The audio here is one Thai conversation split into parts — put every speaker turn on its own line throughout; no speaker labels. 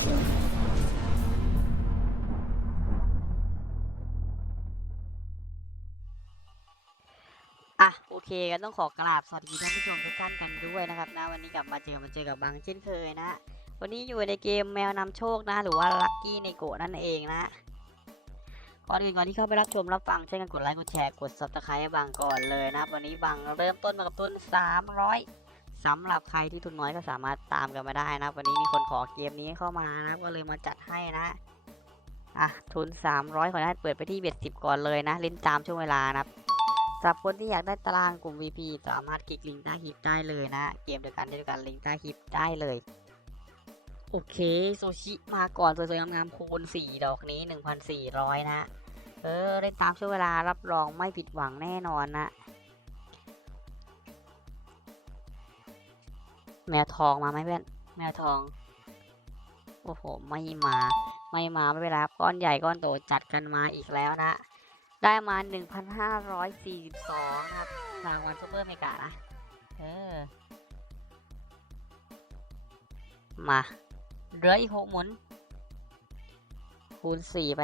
อะโอเคก็ต้องขอกราบสวัสดีท่านผู้ชมทุกท่านกันด้วยนะครับนะวันนี้กลับมาเจอมาเจอกับบางเช่นเคยนะ วันนี้อยู่ในเกมแมวนำโชคนะ หรือว่าลัคกี้ในโกนั่นเองนะก่อนอื่นก่อนที่เข้าไปรับชมรับฟังช่วยกันกดไลค์กดแชร์กด subscribe ให้บางก่อนเลยนะ วันนี้บางเริ่มต้นมากับทุน300 สำหรับใครที่ทุนน้อยก็สามารถตามกันมาได้นะ วันนี้มีคนขอเกมนี้เข้ามานะก็เลยมาจัดให้นะอะทุน 300 ขออนุญาตเปิดไปที่เบ็ด10ก่อนเลยนะเล่นตามช่วงเวลานะครับสำหรับคนที่อยากได้ตารางกลุ่ม VP สามารถคลิกลิงก์ใต้คลิปได้เลยนะ เกมเดียวกันเดียวกันลิงก์ใต้คลิปได้เลย โอเคโซชิมาก่อนสวยๆงามๆคูณ4ดอกนี้ 1,400 นะ เออเล่นตามช่วงเวลารับรองไม่ผิดหวังแน่นอนนะ แมวทองมาไหมเพื่อน แมวทอง โอ้โห ไม่มา ไม่มาไม่เป็นไรครับ ก้อนใหญ่ก้อนโตจัดกันมาอีกแล้วนะ ได้มา 1,542นะครับ รางวัลซูเปอร์เมกานะเออ มา เหลืออีกหกหมุน คูณสี่ไป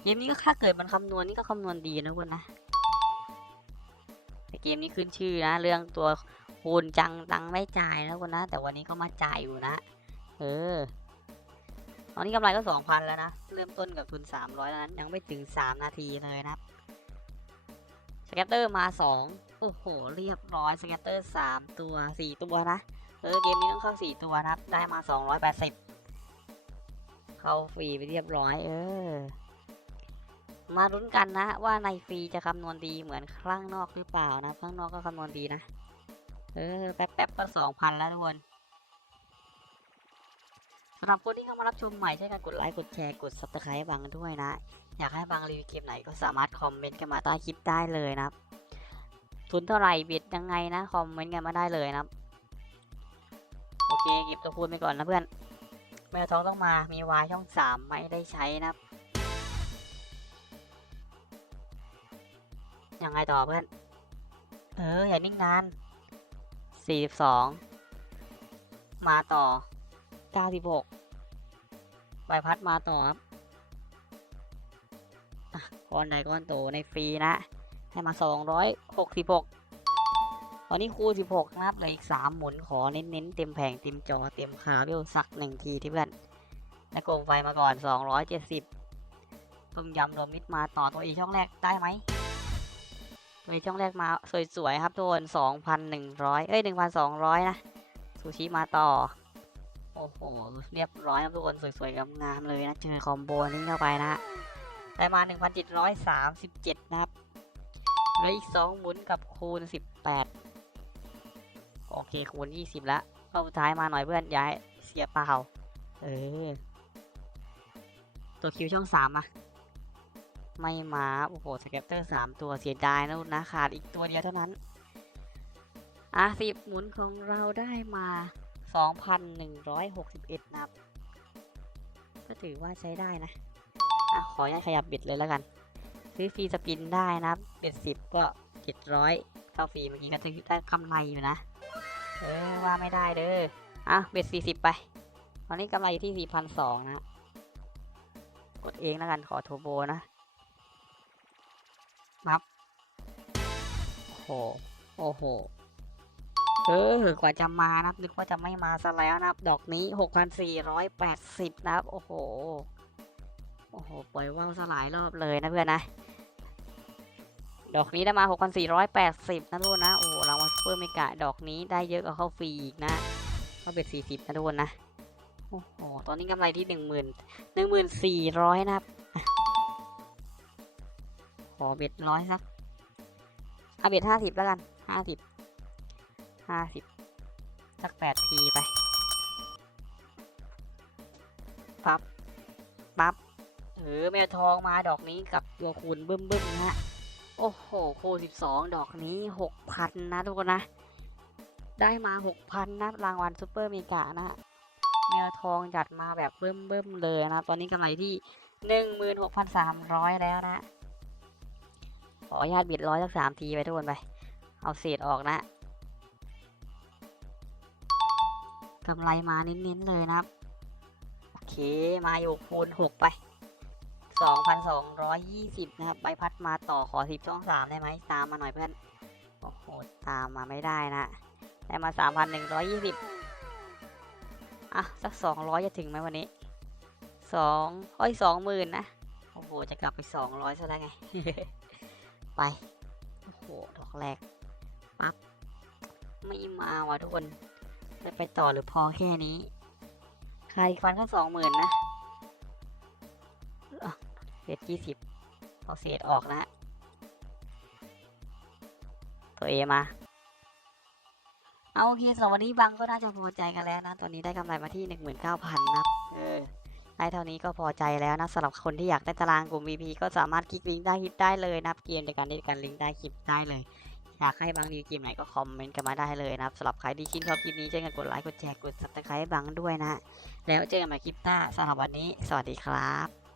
เกมนี้ก็ถ้าเกิดมันคำนวณนี่ก็คำนวณดีนะคุณนะเกมนี้ขึ้นชื่อนะ เรื่องตัว คูณจังตังไม่จ่ายนะคุณนะ แต่วันนี้ก็มาจ่ายอยู่นะ เออ ตอนนี้กำไรก็สองพันแล้วนะ เริ่มต้นกับทุนสามร้อยนั้น ยังไม่ถึงสามนาทีเลยนะสแกตเตอร์มาสองโอ้โห เรียบร้อยสแกตเตอร์สามตัวสี่ตัวนะ เออ เกมนี้ต้องเข้าสี่ตัวนะครับได้มาสองร้อยแปดสิบเข้าฟรีไปเรียบร้อย เออ มาลุ้นกันนะ ว่าในฟรีจะคำนวณดีเหมือนข้งนอกหรือเปล่านะข้งนอกก็คำนวณดีนะ เออแป๊บๆก็สองพันแล้วทุกคนสำหรับคนที่เข้ามารับชมใหม่ใช่กันกดไลค์กดแชร์กด subscribe ให้บังด้วยนะ อยากให้บังรีวิวเกมไหนก็สามารถคอมเมนต์กันมาใต้คลิปได้เลยนะครับทุนเท่าไหร่บิดยังไงนะคอมเมนต์กันมาได้เลยนะครับโอเคเก็บตัวพูดไปก่อนนะเพื่อนแม่ท้องต้องมามีวายช่องสามไม่ได้ใช้นะครับยังไงต่อเพื่อนเอออย่านิ่งนาน สี่สิบสองมาต่อ96ใบพัดมาต่อครับก้อนใดก้อนโตในฟรีนะ ให้มา266ตอนนี้คูณ16นะครับเหลืออีก3หมุนขอเน้นๆเต็มแผงเต็มจอเต็มคาราเบลสักหนึ่งทีที่เพื่อนแล้วโกงไฟมาก่อน270ต้มยำรวมมิตรมาต่อตัวอีช่องแรกได้ไหม ตัวอีช่องแรกมาสวยๆครับทุกคน2,100 เอ้ย 1,200 นะ ซูชิมาต่อ โอ้โห เรียบร้อยครับทุกคนสวยๆงามๆเลยนะ เจอคอมโบนี้เข้าไปนะได้มา 1,737 นะครับเหลืออีก 2 หมุนกับคูณ 18 โอเค คูณ 20ล้วเข้าท้ายมาหน่อยเพื่อนย้ายเสียเปล่า เออ ตัวคิวช่อง 3อะ ไม่มาโอ้โหสเก็ตเตอร์3ตัวเสียดายนะลูกนะขาดอีกตัวเดียวเท่านั้น อะสิบหมุนของเราได้มา 2,161นับ ก็ถือว่าใช้ได้นะ อะ ขออนุญาตขยับเบ็ดเลยแล้วกัน ซื้อฟรีสปินได้นะบเบ็ดสิบก็700เข้าฟรีเมื่อกี้ก็ถือได้กำไรอยู่นะ เออว่าไม่ได้เด้อ อะเบ็ดสี่สิบไป ตอนนี้กำไรอยู่ที่4,200นะครับกดเองแล้วกันขอโทรโบนะ นับ โอ้โห โอ้โห เออกว่าจะมานะครับนึกว่าจะไม่มาซะแล้วนะครับ ดอกนี้ 6,480 นะครับ โอ้โห โอ้โห ปล่อยว่าวสลายรอบเลยนะเพื่อนนะ ดอกนี้ได้มา 6,480 นะทุกคนนะ โอ้โหรางวัลซูเปอร์เมกะดอกนี้ได้เยอะกว่าเข้าฟรีอีกนะเข้าเบ็ด40 นะทุกคนนะ โอ้โห ตอนนี้กำไรที่ 10,000 1400 นะครับ อะขอเบ็ดร้อยสักเอาเบ็ด50แล้วกัน50ห้าสิบสักแปดทีไป ปั๊บ ปั๊บเออแมวทองมาดอกนี้กับตัวคูณบึ้มบึ้มนะฮะ โอ้โหคูณสิบสองดอกนี้หกพันนะทุกคนนะ ได้มาหกพันนะรางวัลซูเปอร์เมกานะฮะ แมวทองจัดมาแบบเบิ่มเบิ่มๆเลยนะ ตอนนี้กำไรที่หนึ่งหมื่นหกพันสามร้อยแล้วนะ ขออนุญาตบิดร้อยสักสามทีไปทุกคนไป เอาเศษออกนะกำไรมาเน้นๆเลยนะครับเค มาอยู่คูณหกไปสองพันสองร้อยยี่สิบนะครับ ใบพัดมาต่อขอสิบช่องสามได้ไหม ตามมาหน่อยเพื่อน โอ้โห ตามมาไม่ได้นะ ได้มาสามพันหนึ่งร้อยยี่สิบอะ สักสองร้อยจะถึงไหมวันนี้สองอ้อยสองหมื่นนะ โอ้โห จะกลับไปสองร้อยซะแล้วไง ไป โอ้โหดอกแรกปั๊บไม่มาว่ะทุกคนจะไปต่อหรือพอแค่นี้ใครฟันก็สองหมื่นนะอะเศษยี่สิบเอาเศษออกนะตัวเอมา เอาโอเคสำหรับวันนี้บังก็น่าจะพอใจกันแล้วนะ ตอนนี้ได้กำไรมาที่หนึ่งหมื่นเก้าพันนะเออ ได้เท่านี้ก็พอใจแล้วนะสำหรับคนที่อยากได้ตารางกลุ่ม VP ก็สามารถคลิกลิงก์ได้คลิปได้เลยนะเกมในการเล่นการลิงก์ได้คลิปได้เลยอยากให้บางรีวิวเกมไหนก็คอมเมนต์กันมาได้เลยนะครับสำหรับใครที่ชื่นชอบคลิปนี้ช่นกันกดไลค์กดแชร์กด subscribe ให้บังด้วยนะ แล้วเจอกันใหม่คลิปหน้าสำหรับวันนี้ สวัสดีครับ